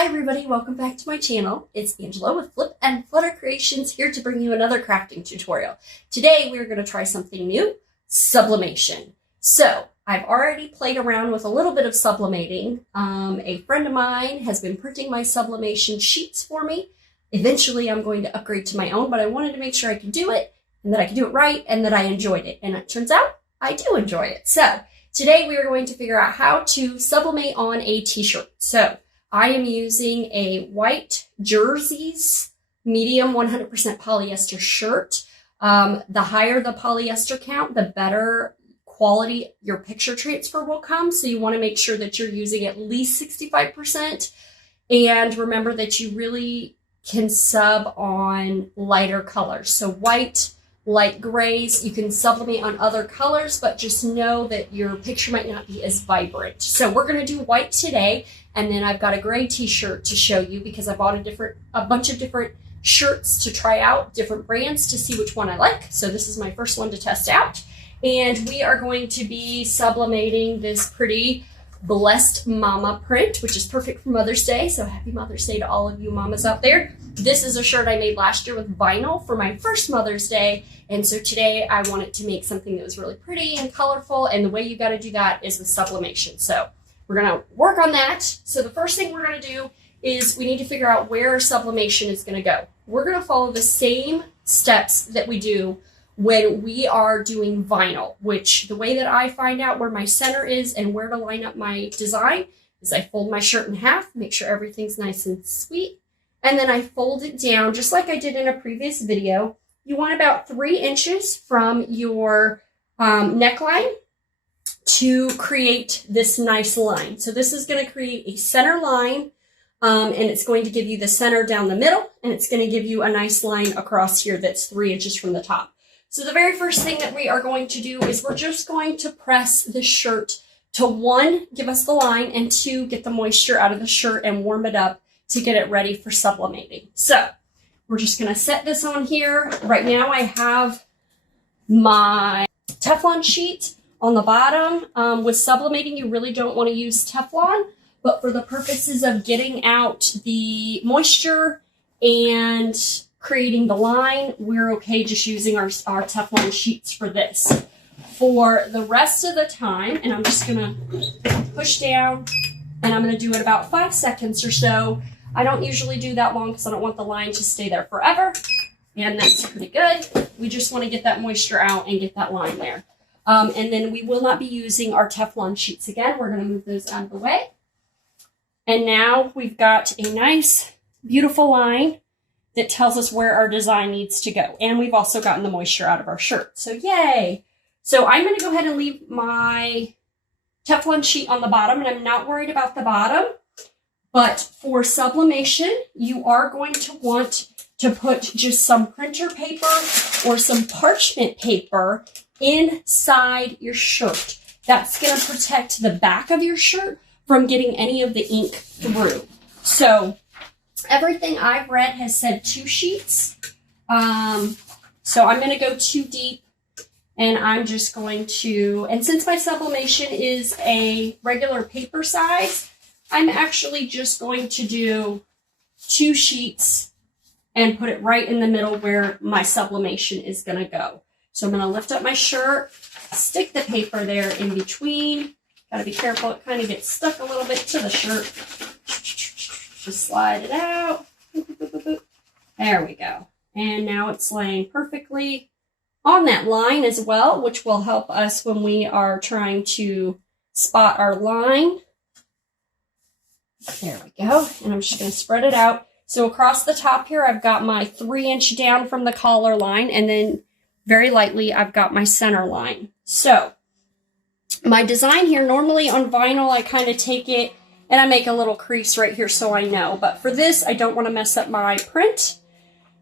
Hi everybody, welcome back to my channel. It's Angela with Flip and Flutter Creations here to bring you another crafting tutorial. Today we're going to try something new, sublimation. So I've already played around with a little bit of sublimating. A friend of mine has been printing my sublimation sheets for me. Eventually I'm going to upgrade to my own, but I wanted to make sure I could do it and that I could do it right and that I enjoyed it. And it turns out I do enjoy it. So today we are going to figure out how to sublimate on a t-shirt. So I am using a white Jerseys medium 100% polyester shirt. The higher the polyester count, the better quality your picture transfer will come. So you want to make sure that you're using at least 65%. And remember that you really can sub on lighter colors. So white, light grays, you can sublimate on other colors, but just know that your picture might not be as vibrant. So we're going to do white today. And then I've got a gray t-shirt to show you because I bought a bunch of different shirts to try out, different brands to see which one I like. So this is my first one to test out. And we are going to be sublimating this pretty Blessed Mama print, which is perfect for Mother's Day. So happy Mother's Day to all of you mamas out there. This is a shirt I made last year with vinyl for my first Mother's Day. And so today I wanted to make something that was really pretty and colorful. And the way you got to do that is with sublimation. So we're going to work on that. So the first thing we're going to do is we need to figure out where our sublimation is going to go. We're going to follow the same steps that we do when we are doing vinyl, which the way that I find out where my center is and where to line up my design is I fold my shirt in half, make sure everything's nice and sweet, and then I fold it down just like I did in a previous video. You want about 3 inches from your neckline to create this nice line. So this is going to create a center line, and it's going to give you the center down the middle, and it's going to give you a nice line across here that's 3 inches from the top. So the very first thing that we are going to do is we're just going to press the shirt to 1, give us the line, and 2, get the moisture out of the shirt and warm it up to get it ready for sublimating. So we're just going to set this on here. Right now I have my Teflon sheet on the bottom. With sublimating, you really don't want to use Teflon, but for the purposes of getting out the moisture and creating the line, we're okay just using our Teflon sheets for this. For the rest of the time, and I'm just gonna push down, and I'm gonna do it about 5 seconds or so. I don't usually do that long because I don't want the line to stay there forever, and that's pretty good. We just want to get that moisture out and get that line there. And then we will not be using our Teflon sheets again. We're going to move those out of the way. And now we've got a nice, beautiful line that tells us where our design needs to go. And we've also gotten the moisture out of our shirt. So yay! So I'm going to go ahead and leave my Teflon sheet on the bottom, and I'm not worried about the bottom. But for sublimation, you are going to want to put just some printer paper or some parchment paper inside your shirt. That's going to protect the back of your shirt from getting any of the ink through. So everything I've read has said 2 sheets. So I'm going to go 2 deep, and I'm just going to, and since my sublimation is a regular paper size, I'm actually just going to do 2 sheets and put it right in the middle where my sublimation is going to go. So I'm going to lift up my shirt, stick the paper there in between. Got to be careful, it kind of gets stuck a little bit to the shirt. Just slide it out. There we go. And now it's laying perfectly on that line as well, which will help us when we are trying to spot our line. There we go. And I'm just going to spread it out. So across the top here, I've got my 3-inch down from the collar line, and then very lightly, I've got my center line. So my design here, normally on vinyl, I kind of take it and I make a little crease right here so I know. But for this, I don't want to mess up my print.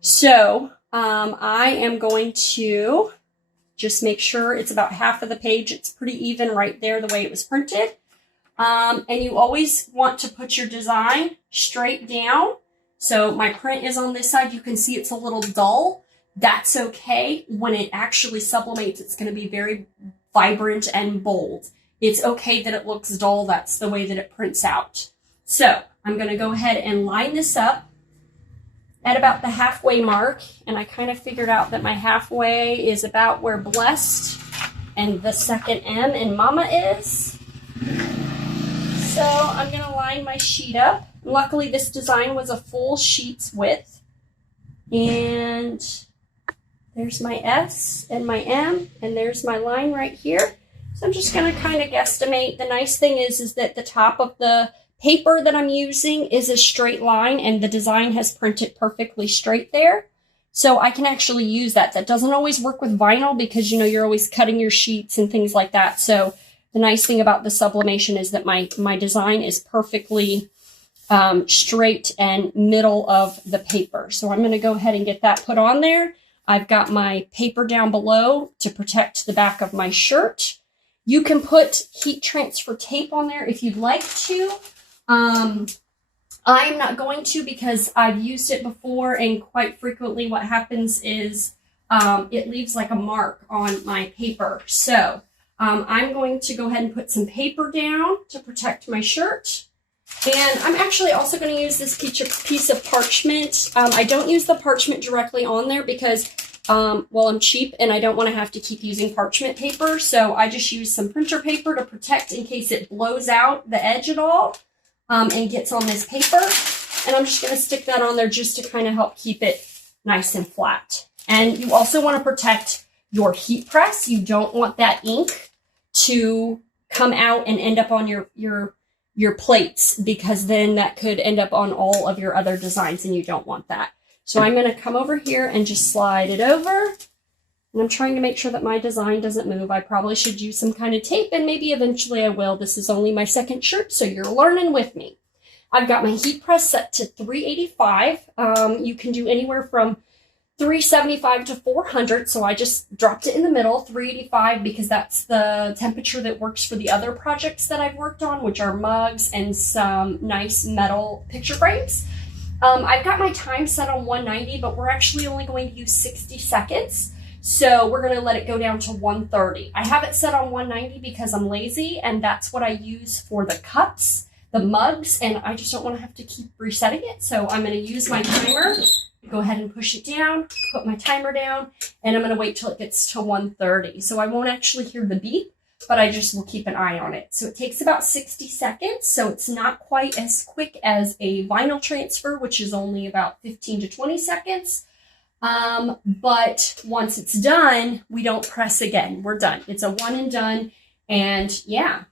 So I am going to just make sure it's about half of the page. It's pretty even right there the way it was printed. And you always want to put your design straight down. So my print is on this side. You can see it's a little dull. That's okay. When it actually sublimates, it's going to be very vibrant and bold. It's okay that it looks dull. That's the way that it prints out. So I'm going to go ahead and line this up at about the halfway mark. And I kind of figured out that my halfway is about where Blessed and the second M in Mama is. So I'm going to line my sheet up. Luckily, this design was a full sheet's width. And there's my S and my M, and there's my line right here. So I'm just going to kind of guesstimate. The nice thing is that the top of the paper that I'm using is a straight line, and the design has printed perfectly straight there. So I can actually use that. That doesn't always work with vinyl because, you know, you're always cutting your sheets and things like that. So the nice thing about the sublimation is that my design is perfectly straight and middle of the paper. So I'm going to go ahead and get that put on there. I've got my paper down below to protect the back of my shirt. You can put heat transfer tape on there if you'd like to. I'm not going to because I've used it before, and quite frequently what happens is it leaves like a mark on my paper. So I'm going to go ahead and put some paper down to protect my shirt. And I'm actually also going to use this piece of parchment. I don't use the parchment directly on there because, well, I'm cheap and I don't want to have to keep using parchment paper. So I just use some printer paper to protect in case it blows out the edge at all and gets on this paper. And I'm just going to stick that on there just to kind of help keep it nice and flat. And you also want to protect your heat press. You don't want that ink to come out and end up on your plates, because then that could end up on all of your other designs and you don't want that. So I'm going to come over here and just slide it over. And I'm trying to make sure that my design doesn't move. I probably should use some kind of tape, and maybe eventually I will. This is only my second shirt, so you're learning with me. I've got my heat press set to 385. You can do anywhere from 375 to 400, so I just dropped it in the middle, 385, because that's the temperature that works for the other projects that I've worked on, which are mugs and some nice metal picture frames. I've got my time set on 190, but we're actually only going to use 60 seconds, so we're going to let it go down to 130. I have it set on 190 because I'm lazy, and that's what I use for the cups, the mugs, and I just don't want to have to keep resetting it, so I'm going to use my timer. Go ahead and push it down, put my timer down, and I'm going to wait till it gets to 130. So I won't actually hear the beep, but I just will keep an eye on it. So it takes about 60 seconds, so it's not quite as quick as a vinyl transfer, which is only about 15 to 20 seconds. But once it's done, we don't press again. We're done. It's a one and done, and yeah.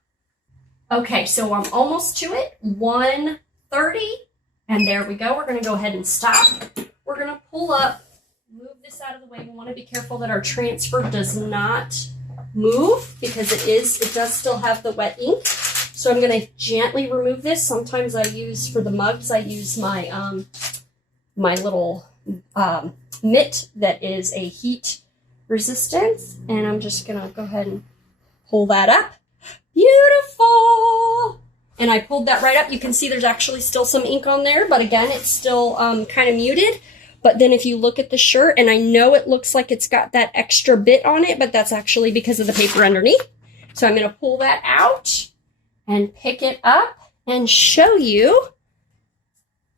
Okay, so I'm almost to it, 130, and there we go. We're going to go ahead and stop. We're going to pull up, move this out of the way. We want to be careful that our transfer does not move because it does still have the wet ink. So I'm going to gently remove this. Sometimes for the mugs, I use my, my little mitt that is a heat resistance. And I'm just going to go ahead and pull that up. Beautiful. And I pulled that right up. You can see there's actually still some ink on there, but again, it's still kind of muted. But then if you look at the shirt, and I know it looks like it's got that extra bit on it, but that's actually because of the paper underneath. So I'm going to pull that out and pick it up and show you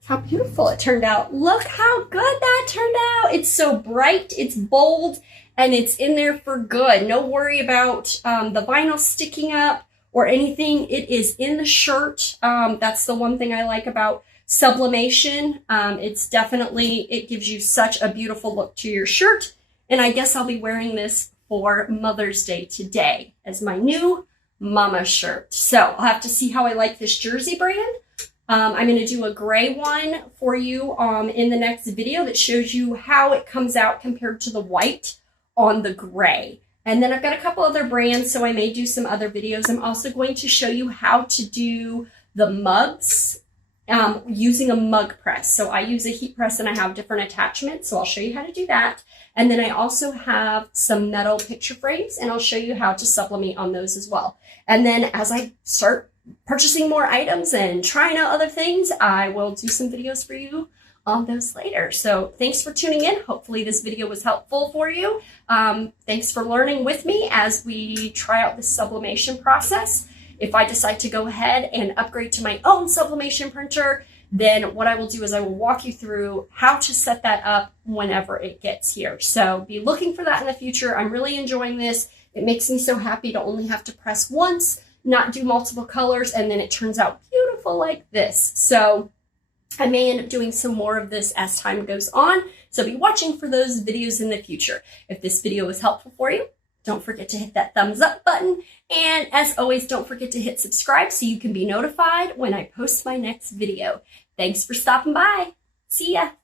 how beautiful it turned out. Look how good that turned out. It's so bright, it's bold, and it's in there for good. No worry about the vinyl sticking up or anything. It is in the shirt. That's the one thing I like about Sublimation. It gives you such a beautiful look to your shirt. And I guess I'll be wearing this for Mother's Day today as my new mama shirt. So I'll have to see how I like this jersey brand. I'm going to do a gray one for you in the next video that shows you how it comes out compared to the white on the gray. And then I've got a couple other brands, so I may do some other videos. I'm also going to show you how to do the mugs using a mug press. So I use a heat press and I have different attachments, so I'll show you how to do that. And then I also have some metal picture frames, and I'll show you how to sublimate on those as well. And then as I start purchasing more items and trying out other things, I will do some videos for you on those later. So thanks for tuning in. Hopefully this video was helpful for you. Thanks for learning with me as we try out this sublimation process. If I decide to go ahead and upgrade to my own sublimation printer, then what I will do is I will walk you through how to set that up whenever it gets here. So be looking for that in the future. I'm really enjoying this. It makes me so happy to only have to press once, not do multiple colors, and then it turns out beautiful like this. So I may end up doing some more of this as time goes on. So be watching for those videos in the future. If this video was helpful for you, don't forget to hit that thumbs up button. And as always, don't forget to hit subscribe so you can be notified when I post my next video. Thanks for stopping by. See ya.